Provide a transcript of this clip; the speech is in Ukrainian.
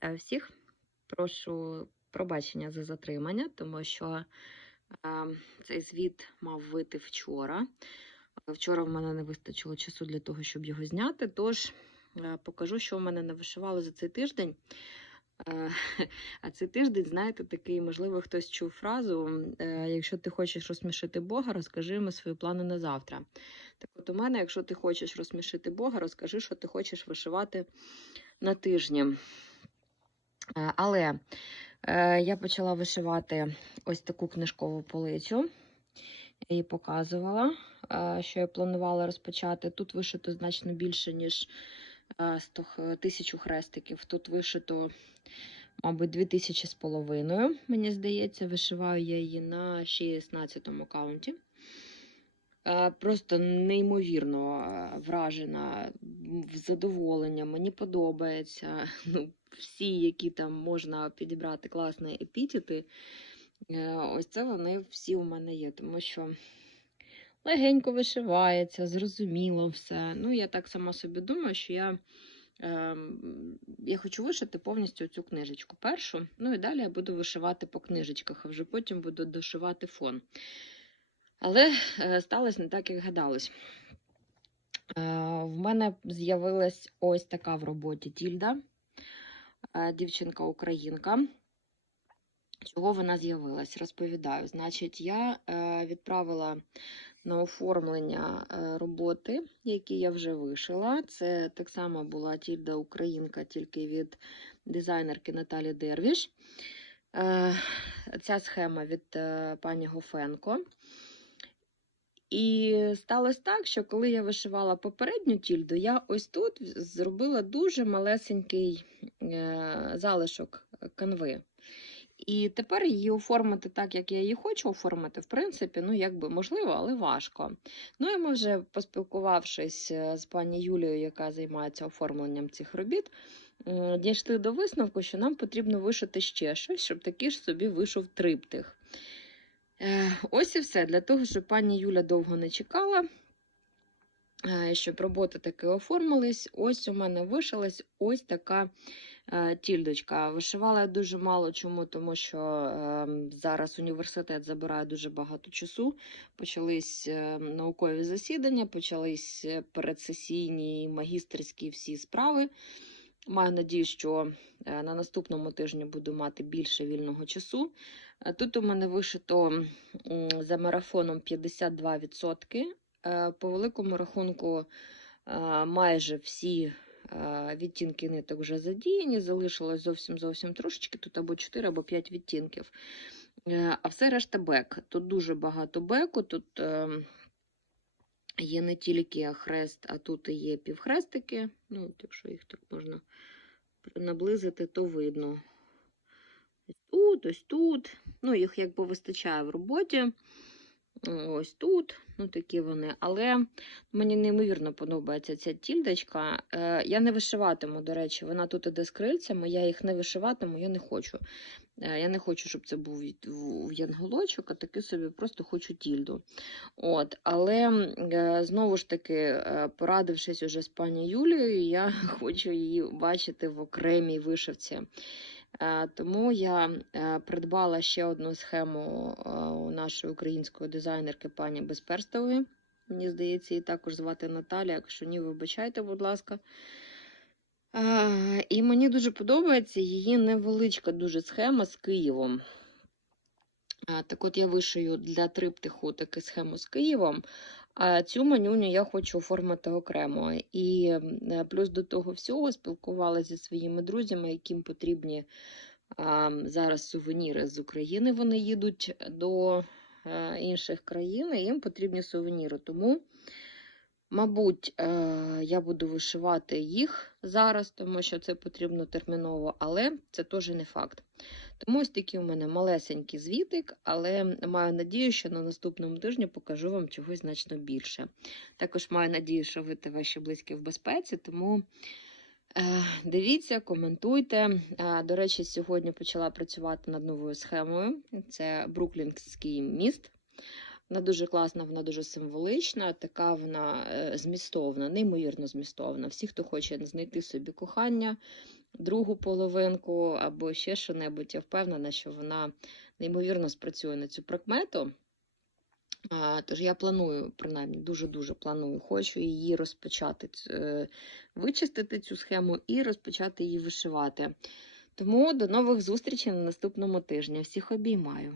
Вітаю всіх. Прошу пробачення за затримання, тому що е, цей звіт мав вийти вчора. Е, Вчора в мене не вистачило часу для того, щоб його зняти. Тож е, покажу, що в мене не вишивало за цей тиждень. Е, А цей тиждень, знаєте, такий, можливо, хтось чув фразу: е, якщо ти хочеш розсмішити Бога, розкажи йому свої плани на завтра. Так от у мене, якщо ти хочеш розсмішити Бога, розкажи, що ти хочеш вишивати на тижні. Е, Але е, я почала вишивати ось таку книжкову полицю. Я її показувала, е, що я планувала розпочати. Тут вишито значно більше, ніж е, 100 тисячу хрестиків. Тут вишито, мабуть, дві тисячі з половиною, мені здається. Вишиваю я її на 16 аккаунті. Е, Просто неймовірно е, вражена, в задоволення, мені подобається. Ну, всі, які там можна підібрати класні епітети, е, ось це вони всі у мене є, тому що легенько вишивається, зрозуміло все. Ну, я так сама собі думаю, що я, ем, я хочу вишити повністю цю книжечку першу. Ну і далі я буду вишивати по книжечках, а вже потім буду дошивати фон. Але е, сталося не так, як гадалось. Е, В мене з'явилась ось така в роботі тільда, е, дівчинка-українка. Чого вона з'явилась? Розповідаю. Значить, я відправила на оформлення роботи, які я вже вишила. Це так само була тільда Українка, тільки від дизайнерки Наталі Дервіш. Ця схема від пані Гофенко. І сталося так, що коли я вишивала попередню тільду, я ось тут зробила дуже малесенький е, залишок канви. І тепер її оформити так, як я її хочу оформити, в принципі, ну якби можливо, але важко. Ну і ми вже поспілкувавшись е, з пані Юлією, яка займається оформленням цих робіт, е, дійшли до висновку, що нам потрібно вишити ще щось, щоб такий ж собі вийшов триптих. Е, Ось і все. Для того, щоб пані Юля довго не чекала, е, щоб роботи таки оформились. Ось у мене вишилась ось така е, тільдочка. Вишивала я дуже мало чому, тому що е, зараз університет забирає дуже багато часу. Почались наукові засідання, почались передсесійні, магістерські всі справи. Маю надію, що е, на наступному тижні буду мати більше вільного часу. Е, Тут у мене вишито за марафоном 52%. Е, По великому рахунку майже всі відтінки ниток вже задіяні. Залишилось зовсім зовсім трошечки, тут або 4, або 5 відтінків. А все решта бек. Тут дуже багато беку. Тут е, є не тільки хрест, а тут і є півхрестики. Ну, якщо їх так можна наблизити, то видно. Ось тут, ось тут. Ну, їх якби вистачає в роботі. Ось тут, ну такі вони. Але мені неймовірно подобається ця тільдочка. Е, я не вишиватиму, до речі, вона тут іде з крильцями, я їх не вишиватиму, я не хочу. Е, я не хочу, щоб це був янголочок, а таки собі просто хочу тільду. От, але е, знову ж таки, порадившись уже з пані Юлією, я хочу її бачити в окремій вишивці. Е, Тому я е, придбала ще одну схему е, у нашої української дизайнерки пані Безперстової. Мені здається, її також звати Наталя. Якщо ні, вибачайте, будь ласка. І мені дуже подобається її невеличка дуже схема з Києвом. Е, Так от я вишию для триптиху таку схему з Києвом, а цю манюню я хочу оформити окремо. І плюс до того всього спілкувалася зі своїми друзями, яким потрібні зараз сувеніри з України. Вони їдуть до е, інших країн, і їм потрібні сувеніри. Тому, мабуть, е, я буду вишивати їх зараз, тому що це потрібно терміново, але це теж не факт. Тому ось такий у мене малесенький звітик, але маю надію, що на наступному тижні покажу вам чогось значно більше. Також маю надію, що ви та ваші близькі в безпеці, тому е, дивіться, коментуйте. Е, До речі, сьогодні почала працювати над новою схемою. Це Бруклінський міст. Вона дуже класна, вона дуже символична, така вона е, змістовна, неймовірно змістовна. Всі, хто хоче знайти собі кохання, другу половинку або ще що-небудь. Я впевнена, що вона неймовірно спрацює на цю прикмету. Тож я планую, принаймні, дуже-дуже планую, хочу її розпочати, е, вичистити цю схему і розпочати її вишивати. Тому до нових зустрічей на наступному тижні. Всіх обіймаю.